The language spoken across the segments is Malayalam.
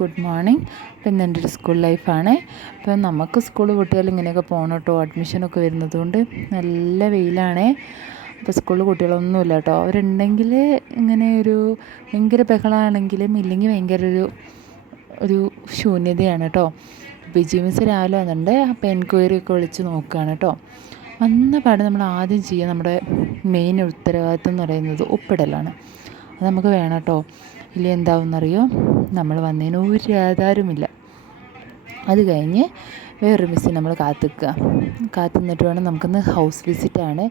Good morning. അപ്പം ഇന്ന് എന്റെ ഒരു സ്കൂൾ ലൈഫാണ്. അപ്പം നമുക്ക് സ്കൂൾ കുട്ടികൾ ഇങ്ങനെയൊക്കെ പോകണം കേട്ടോ. അഡ്മിഷനൊക്കെ വരുന്നത് കൊണ്ട് നല്ല വെയിലാണേ. അപ്പോൾ സ്കൂളിൽ കുട്ടികളൊന്നുമില്ല കേട്ടോ. അവരുണ്ടെങ്കിൽ ഇങ്ങനെ ഒരു ഭയങ്കര ബഹളമാണെങ്കിലും ഇല്ലെങ്കിൽ ഭയങ്കര ഒരു ഒരു ശൂന്യതയാണ് കേട്ടോ. ബിജി മിസ് രാവിലെ വന്നിട്ടുണ്ട്. അപ്പോൾ എൻക്വയറി ഒക്കെ വിളിച്ച് നോക്കുകയാണ് കേട്ടോ. വന്ന പാട് നമ്മൾ ആദ്യം ചെയ്യുക നമ്മുടെ മെയിൻ ഉത്തരവാദിത്വം എന്ന് പറയുന്നത് ഒപ്പിടലാണ്. അത് നമുക്ക് വേണം കേട്ടോ. ഇല്ല എന്താവുമെന്നറിയോ? നമ്മൾ വന്നതിന് ഒരു ആധാരമില്ല അത് കഴിഞ്ഞ് വേറൊരു മിസ്സിന് നമ്മൾ കാത്തിക്കുക. കാത്തുനിന്നിട്ട് വേണം നമുക്കിന്ന് ഹൗസ് വിസിറ്റാണ്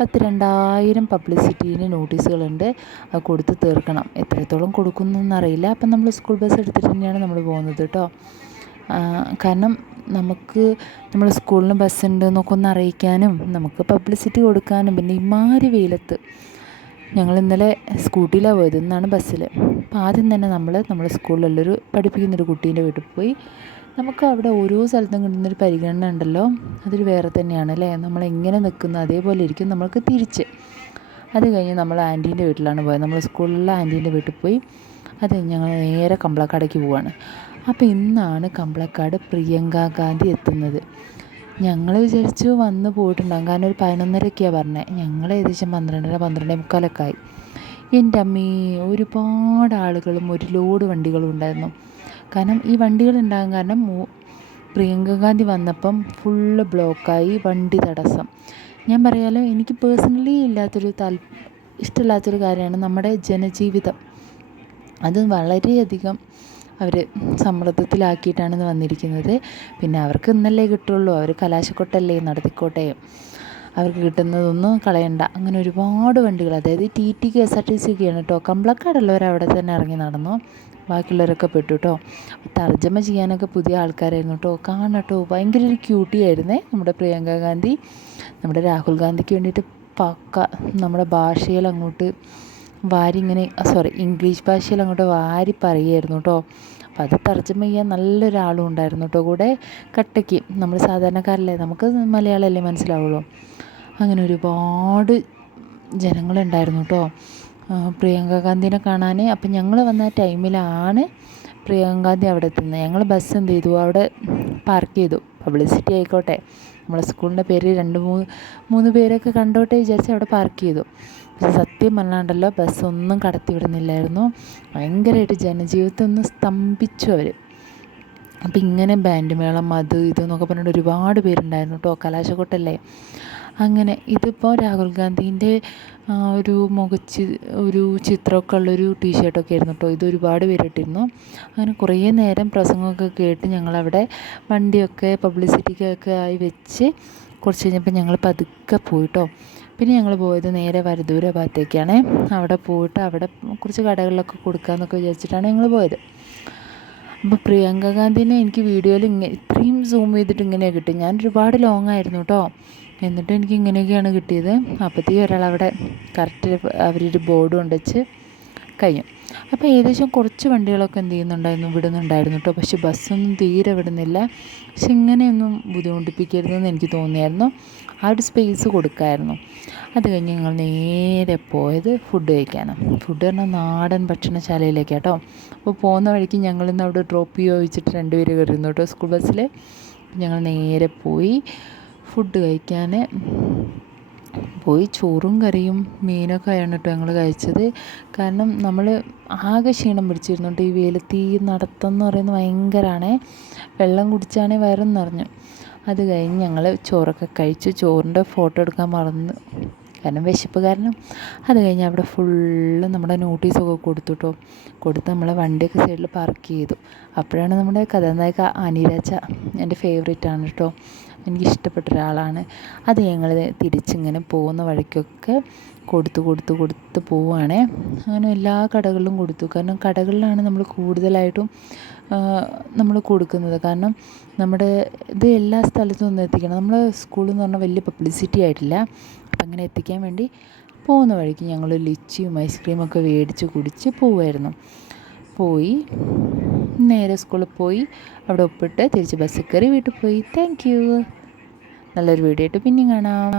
പത്ത് രണ്ടായിരം പബ്ലിസിറ്റീന്റെ നോട്ടീസുകളുണ്ട്. അത് കൊടുത്ത് തീർക്കണം. എത്രത്തോളം കൊടുക്കുന്നറിയില്ല അപ്പം നമ്മൾ സ്കൂൾ ബസ് എടുത്തിട്ട് തന്നെയാണ് നമ്മൾ പോകുന്നത് കേട്ടോ. കാരണം നമുക്ക് നമ്മൾ സ്കൂളിന് ബസ് ഉണ്ട് എന്നൊക്കെ ഒന്ന് അറിയിക്കാനും നമുക്ക് പബ്ലിസിറ്റി കൊടുക്കാനും പിന്നെ ഇമാരി വെയിലത്ത് ഞങ്ങൾ ഇന്നലെ സ്കൂട്ടിയിലാണ് പോയത് ഇന്നാണ് ബസ്സിൽ അപ്പോൾ ആദ്യം തന്നെ നമ്മൾ നമ്മുടെ സ്കൂളിലുള്ളൊരു പഠിപ്പിക്കുന്നൊരു കുട്ടീന്റെ വീട്ടിൽ പോയി നമുക്ക് അവിടെ ഓരോ സ്ഥലത്തും കിട്ടുന്നൊരു പരിഗണന ഉണ്ടല്ലോ. അതൊരു വേറെ തന്നെയാണ് അല്ലേ? നമ്മൾ എങ്ങനെ നിൽക്കുന്നു അതേപോലെ ഇരിക്കും നമ്മൾക്ക് തിരിച്ച്. അത് കഴിഞ്ഞ് നമ്മൾ ആന്റീന്റെ വീട്ടിലാണ് പോയത്. നമ്മൾ സ്കൂളിലുള്ള ആന്റീന്റെ വീട്ടിൽ പോയി അത് ഞങ്ങൾ നേരെ കമ്പളക്കാടേക്ക് പോവാണ്. അപ്പോൾ ഇന്നാണ് കമ്പളക്കാട് പ്രിയങ്ക ഗാന്ധി എത്തുന്നത്. ഞങ്ങൾ വിചാരിച്ചു വന്ന് പോയിട്ടുണ്ടാകും കാരണം ഒരു പതിനൊന്നരയൊക്കെയാണ് പറഞ്ഞത് ഞങ്ങൾ ഏകദേശം പന്ത്രണ്ടര പന്ത്രണ്ടേ മുക്കാലൊക്കെ എന്റെ അമ്മേ ഒരുപാട് ആളുകളും ഒരു ലോഡ് വണ്ടികളും ഉണ്ടായിരുന്നു. കാരണം ഈ വണ്ടികൾ ഉണ്ടാകാൻ കാരണം പ്രിയങ്ക ഗാന്ധി വന്നപ്പം ഫുള്ള് ബ്ലോക്കായി വണ്ടി തടസ്സം. ഞാൻ പറയാലോ എനിക്ക് പേഴ്സണലി ഇല്ലാത്തൊരു താൽ ഇഷ്ടമില്ലാത്തൊരു കാര്യമാണ് നമ്മുടെ ജനജീവിതം. അത് വളരെയധികം അവർ സമ്മർദ്ദത്തിലാക്കിയിട്ടാണ് വന്നിരിക്കുന്നത്. പിന്നെ അവർക്ക് ഇന്നല്ലേ കിട്ടുള്ളൂ. അവർ കലാശക്കൊട്ടല്ലേ നടത്തിക്കോട്ടെ. അവർക്ക് കിട്ടുന്നതൊന്നും കളയണ്ട. അങ്ങനെ ഒരുപാട് വണ്ടികൾ അതായത് T T K S R T C കേട്ടോ. കമ്പളക്കാടുള്ളവർ അവിടെ തന്നെ ഇറങ്ങി നടന്നു. ബാക്കിയുള്ളവരൊക്കെ പെട്ടു കേട്ടോ. തർജമ ചെയ്യാനൊക്കെ പുതിയ ആൾക്കാരായിരുന്നു കേട്ടോ. കാണാം കേട്ടോ. ഭയങ്കര ഒരു ക്യൂട്ടി ആയിരുന്നേ നമ്മുടെ പ്രിയങ്ക ഗാന്ധി. നമ്മുടെ രാഹുൽ ഗാന്ധിക്ക് വേണ്ടിയിട്ട് പക്ക നമ്മുടെ ഭാഷയിൽ അങ്ങോട്ട് വാരി ഇങ്ങനെ സോറി ഇംഗ്ലീഷ് ഭാഷയിൽ അങ്ങോട്ട് വാരി പറയുമായിരുന്നു കേട്ടോ അപ്പോൾ അത് തർജമ ചെയ്യാൻ നല്ലൊരാളും ഉണ്ടായിരുന്നു കേട്ടോ കൂടെ കട്ടയ്ക്ക് നമ്മൾ സാധാരണക്കാരല്ലേ നമുക്ക് മലയാളമല്ലേ മനസ്സിലാവുള്ളൂ. അങ്ങനെ ഒരുപാട് ജനങ്ങളുണ്ടായിരുന്നു കേട്ടോ പ്രിയങ്ക ഗാന്ധിനെ കാണാൻ അപ്പം ഞങ്ങൾ വന്ന ടൈമിലാണ് പ്രിയങ്ക ഗാന്ധി അവിടെ എത്തുന്നത്. ഞങ്ങൾ ബസ് എന്ത് ചെയ്തു? അവിടെ പാർക്ക് ചെയ്തു. പബ്ലിസിറ്റി ആയിക്കോട്ടെ. നമ്മളെ സ്കൂളിന്റെ പേര് രണ്ട് മൂന്ന് മൂന്ന് പേരൊക്കെ കണ്ടോട്ടെ വിചാരിച്ച് അവിടെ പാർക്ക് ചെയ്തു. പക്ഷെ സത്യം പറഞ്ഞാണ്ടല്ലോ ബസ്സൊന്നും കടത്തി വിടുന്നില്ലായിരുന്നു ഭയങ്കരമായിട്ട് ജനജീവിതത്തെ ഒന്ന് സ്തംഭിച്ചു അവർ അപ്പം ഇങ്ങനെ ബാൻഡ് മേളം അത് ഇതെന്നൊക്കെ പറഞ്ഞിട്ട് ഒരുപാട് പേരുണ്ടായിരുന്നു കേട്ടോ കലാശക്കൊട്ടല്ലേ? അങ്ങനെ ഇതിപ്പോൾ രാഹുൽ ഗാന്ധീന്റെ ഒരു മുഖച്ച് ഒരു ചിത്രമൊക്കെ ഉള്ളൊരു ടീഷർട്ടൊക്കെ ആയിരുന്നു കേട്ടോ ഇത് ഒരുപാട് പേരിട്ടിരുന്നു. അങ്ങനെ കുറേ നേരം പ്രസംഗമൊക്കെ കേട്ട് ഞങ്ങളവിടെ വണ്ടിയൊക്കെ പബ്ലിസിറ്റിക്കൊക്കെ ആയി വെച്ച് കുറച്ച് കഴിഞ്ഞപ്പോൾ ഞങ്ങൾ പതുക്കെ പോയിട്ടോ. പിന്നെ ഞങ്ങൾ പോയത് നേരെ വരദൂര ഭാഗത്തേക്കാണ്. അവിടെ പോയിട്ട് അവിടെ കുറച്ച് കടകളിലൊക്കെ കൊടുക്കാമെന്നൊക്കെ വിചാരിച്ചിട്ടാണ് ഞങ്ങൾ പോയത്. അപ്പോൾ പ്രിയങ്ക ഗാന്ധിനെ എനിക്ക് വീഡിയോയിൽ ഇങ്ങനെ ഇത്രയും സൂം ചെയ്തിട്ട് ഇങ്ങനെയാണ് കിട്ടും ഞാൻ ഒരുപാട് ലോങ് ആയിരുന്നു കേട്ടോ എന്നിട്ട് എനിക്ക് ഇങ്ങനെയൊക്കെയാണ് കിട്ടിയത്. അപ്പോഴത്തേക്കും അവിടെ കറക്റ്റ് അവരൊരു ബോർഡ് കൊണ്ടുവച്ച് കഴിയും അപ്പോൾ ഏകദേശം കുറച്ച് വണ്ടികളൊക്കെ എന്ത് ചെയ്യുന്നുണ്ടായിരുന്നു വിടുന്നുണ്ടായിരുന്നു കേട്ടോ പക്ഷെ ബസ്സൊന്നും തീരെ വിടുന്നില്ല. പക്ഷെ ഇങ്ങനെയൊന്നും ബുദ്ധിമുട്ടിപ്പിക്കരുതെന്ന് എനിക്ക് തോന്നിയായിരുന്നു. ആ ഒരു സ്പേസ് കൊടുക്കായിരുന്നു. അത് കഴിഞ്ഞ് ഞങ്ങൾ നേരെ പോയത് ഫുഡ് കഴിക്കാനും. ഫുഡ് പറഞ്ഞാൽ നാടൻ ഭക്ഷണശാലയിലേക്ക് കേട്ടോ അപ്പോൾ പോകുന്ന വഴിക്ക് ഞങ്ങളിന്ന് അവിടെ ഡ്രോപ്പ് ചെയ്യുക വെച്ചിട്ട് രണ്ടുപേര് കയറിയിരുന്നു കേട്ടോ സ്കൂൾ ബസ്സിൽ ഞങ്ങൾ നേരെ പോയി. ഫുഡ് കഴിക്കാൻ പോയി ചോറും കറിയും മീനൊക്കെ ആയാണ് കേട്ടോ ഞങ്ങൾ കഴിച്ചത്. കാരണം നമ്മൾ ആകെ ക്ഷീണം പിടിച്ചിരുന്നുണ്ട്. ഈ വെയിലത്ത് നടത്തം എന്ന് പറയുന്നത് ഭയങ്കരമാണ് വെള്ളം കുടിച്ചാണേ വയറും നിറഞ്ഞു അത് കഴിഞ്ഞ് ഞങ്ങൾ ചോറൊക്കെ കഴിച്ചു. ചോറിന്റെ ഫോട്ടോ എടുക്കാൻ മറന്നു. കാരണം വിശപ്പ് കാരണം. അത് കഴിഞ്ഞ് അവിടെ ഫുള്ള് നമ്മുടെ നോട്ടീസൊക്കെ കൊടുത്തു കേട്ടോ കൊടുത്ത് നമ്മളെ വണ്ടിയൊക്കെ സൈഡിൽ പാർക്ക് ചെയ്തു. അപ്പോഴാണ് നമ്മുടെ കഥാനായക അനിരാജ എന്റെ ഫേവറേറ്റ് ആണ് കേട്ടോ എനിക്കിഷ്ടപ്പെട്ട ഒരാളാണ്. അത് ഞങ്ങൾ തിരിച്ചിങ്ങനെ പോകുന്ന വഴിക്കൊക്കെ കൊടുത്ത് കൊടുത്ത് കൊടുത്ത് പോവുകയാണേ അങ്ങനെ എല്ലാ കടകളിലും കൊടുത്തു. കാരണം കടകളിലാണ് നമ്മൾ കൂടുതലായിട്ടും നമ്മൾ കൊടുക്കുന്നത്. കാരണം നമ്മുടെ ഇത് എല്ലാ സ്ഥലത്തും ഒന്നും എത്തിക്കണം. നമ്മൾ സ്കൂളിൽ എന്ന് പറഞ്ഞാൽ വലിയ പബ്ലിസിറ്റി ആയിട്ടില്ല. അപ്പം അങ്ങനെ എത്തിക്കാൻ വേണ്ടി പോകുന്ന വഴിക്ക് ഞങ്ങൾ ലിച്ചിയും ഐസ്ക്രീമൊക്കെ മേടിച്ച് കുടിച്ച് പോവുമായിരുന്നു പോയി നേരെ സ്കൂളിൽ പോയി അവിടെ ഒപ്പിട്ട് തിരിച്ച് ബസ്സിൽ കയറി വീട്ടിൽ പോയി. താങ്ക് യു നല്ലൊരു വീഡിയോ ആയിട്ട് പിന്നെയും കാണാം.